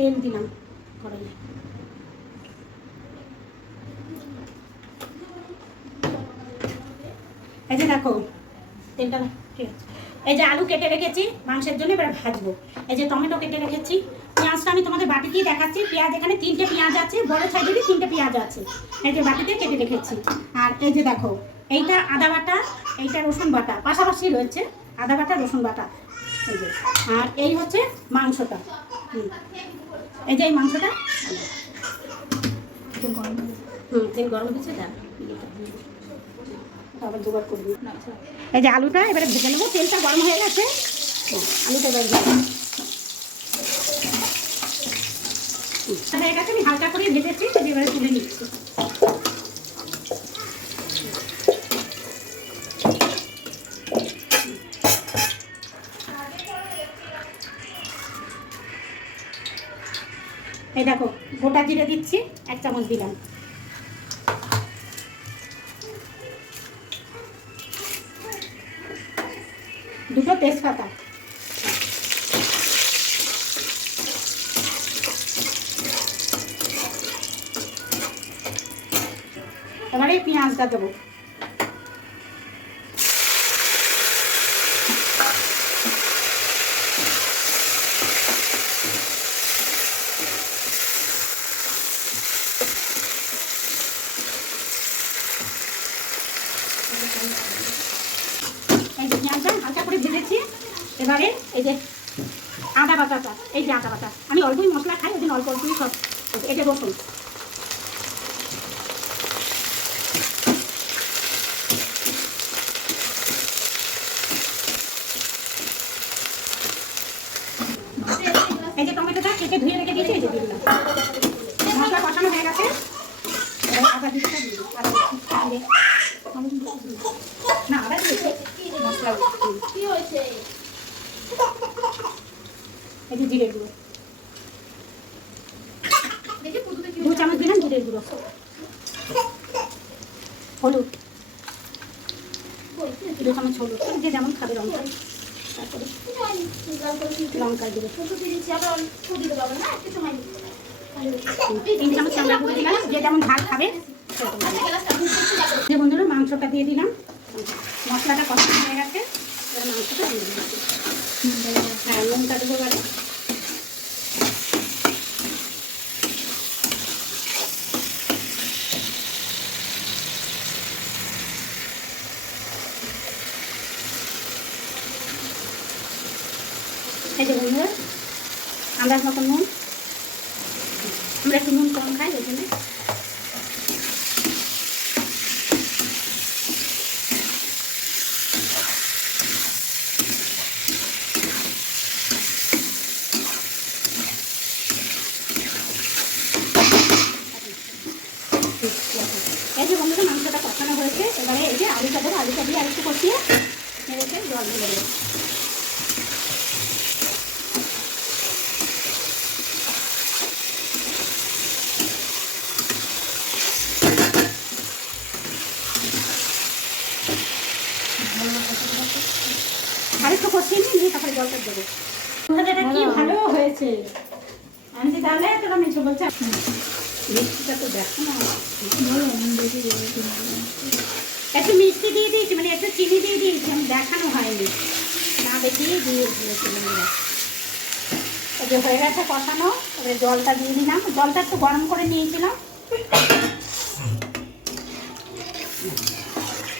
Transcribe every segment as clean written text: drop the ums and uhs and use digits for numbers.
তেল দিলাম কড়াইয়ে। এই যে দেখো তেলটা ঠিক আছে। এই যে আলু কেটে রেখেছি মাংসের জন্য, এবার ভাজবো। এই যে টমেটো কেটে রেখেছি, পেঁয়াজটা আমি তোমাদের বাটিতেই দেখাচ্ছি। পেঁয়াজ এখানে 3টে পেঁয়াজ আছে, বড় সাইজেরই 3টে পেঁয়াজ আছে, এই যে বাটিতে কেটে রেখেছি। আর এই যে দেখো এইটা আদা বাটা, এইটা রসুন বাটা, পাশাপাশি রয়েছে আদা বাটা রসুন বাটা। এই যে আর এই হচ্ছে মাংসটা, এই যে এই মাংসটা তেল গরম হয়েছে, দেখ আবার জোগাড় করবি। এই যে আলুটা এবারে ভেজে নেবো, তেলটা গরম হয়ে গেছে, আলুটা এবার হয়ে গেছে, আমি হালকা করে ভেজেছি, এবারে তুলে নিচ্ছি। এই দেখো গোটা জিরে দিচ্ছি, 1 চামচ দিলাম, দুটো তেজপাতা, এবারে পেঁয়াজটা দেবো, এই যে পেঁয়াজটা হালকা করে ভেজেছি। এবারে এই যে আদা বাটাটা, এই যে আদা বাটা, আমি অল্পই মশলা খাই, ওই দিন অল্প অল্পই সব। এই যে রসুন, এই যে টমেটোটা কেটে ধুয়ে রেখে দিয়েছি, এই যে দিয়ে দিলাম। মশলা কষানো হয়ে গেছে, আদা দিতে না, আদা দিয়েছে মশলা, কি হয়েছে, এই যে জিরে গুঁড়ো 2 চামচ দিলাম, জিরে গুঁড়ো, হলুদ 2 চামচ হলুদ, যে যেমন খাবে লঙ্কা, তারপরে লঙ্কা দিবে 3 চামচ চামড়া গুঁড়ো দিলাম, যে যেমন ঝাল খাবে। যে বন্ধুরা মাংসটা দিয়ে দিলাম, মশলাটা কষানো হয়ে গেছে, এবার মাংসটা দিয়ে দিলাম। হ্যাঁ, নুনটা দেবো এবারে, এই যে বন্ধুরা আন্দাজ মতো নুন, আমরা একটু নুন কম খাই, ওই জন্য এই যে বন্ধুরা মাংসটা কষানো হয়েছে, এবারে এই যে আলুটা দেবো, আলুটা দিয়ে আরেকটু কষিয়ে নেড়েছে জল দিয়ে দেবো। আরেকটু কষিয়ে নিয়ে তারপরে জলটা দেবো। এটা কি ভালো হয়েছে, আমি তাহলে তোরা মিঠু বলছে মিষ্টিটা তো দেখো না, একটু মিষ্টি দিয়ে দিয়েছি, মানে একটু চিনি দিয়ে দিয়েছি, আমি দেখানো হয়নি, না দেখিয়ে দিয়ে দিয়েছিলাম। এই যে হয়ে গেছে কষানো, এবার জলটা দিয়ে দিলাম, জলটা একটু গরম করে নিয়েছিলাম,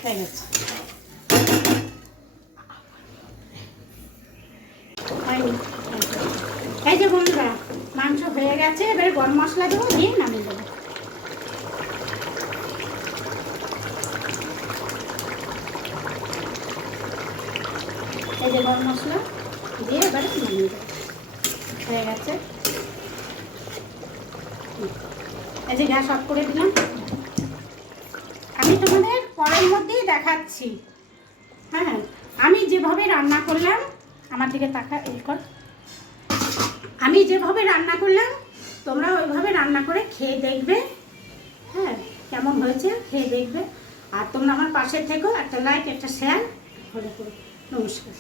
হয়ে গেছে। এই যে বন্ধুরা মাংস হয়ে গেছে, এবারে গরম মশলা দেবো, দিয়ে নামিয়ে দেবো। এই যে গরম মশলা দিয়ে এবারে নামিয়ে দেবো, হয়ে গেছে। এই যে গ্যাস অফ করে দিলাম, আমি তোমাদের কড়াইয়ের মধ্যেই দেখাচ্ছি। হ্যাঁ, আমি যেভাবে রান্না করলাম, আমার দিকে তাকা এই কর, আমি যেভাবে রান্না করলাম তোমরা ওইভাবে রান্না করে খেয়ে দেখবে, হ্যাঁ কেমন হয়েছে খেয়ে দেখবে। আর তোমরা আমার পাশে থেকো, একটা লাইক একটা শেয়ার হলে করো। নমস্কার।